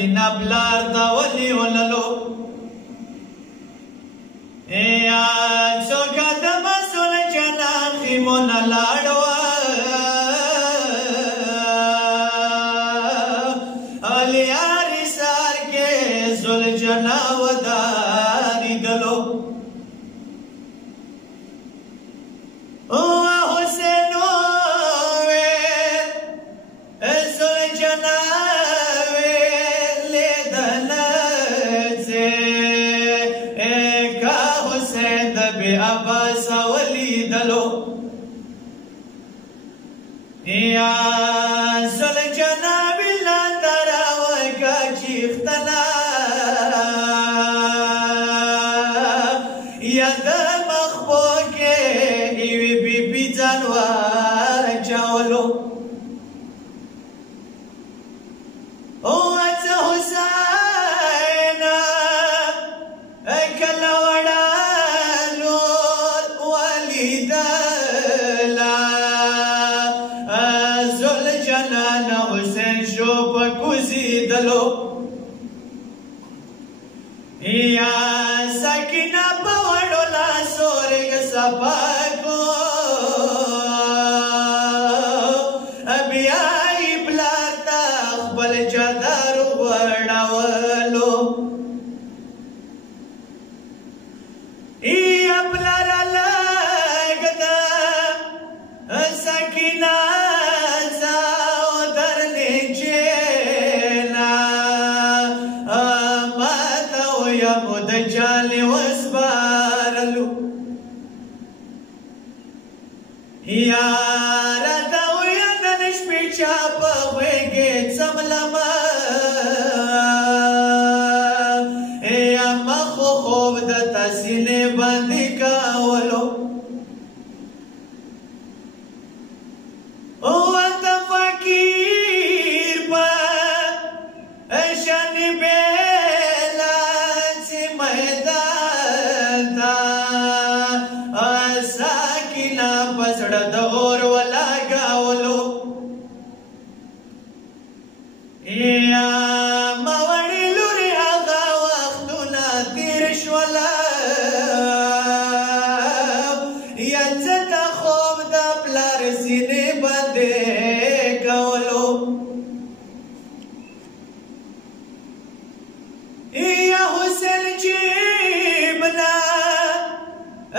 سکینه پلار ته ولې وللو یا څو قدمه سول جنا خیمونه لاړوه الیارې سار کې سول جنا ودارېدلو یا زل جناب لندرا وکا چیختنا یا د مخبو کې ایوی بی بی جانوار چاولو او اچھا حسین کلا وڑا لور والدہ یا سکینه په وړو لاسو رګ صفا کو بیا یې پلار ته خپل چادر وړولو یا پلار لږ ده سکینه جالي واسبارلو یا راته ویا نن شپې چا په غوږې څملمه یا مخ خوب د تسینې باندې کولو او ته فقیر په شان د اور ولا گاولو یا موړی لوري هغه وختونه تیر شولا یا ځکه خوب د پلار سینې باندې کولو یا حسین جیبنا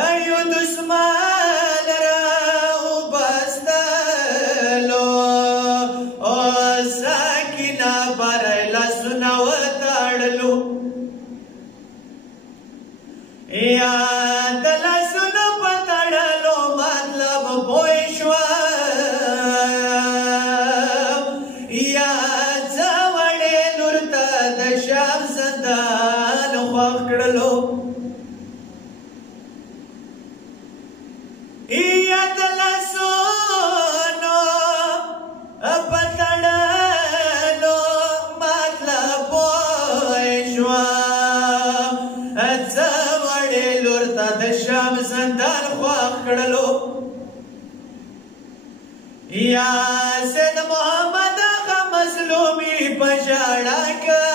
ایو دسمان یا د لاسونو په تړلو مطلب پوه شوم یا زه وړې لور ته د شام زندان خوښ کړلو یا د لاسونو په تړلو مطلب پوه شوم د شام زندان خوښ کړلو یا سید محمد هغه مظلومي په ژړا کې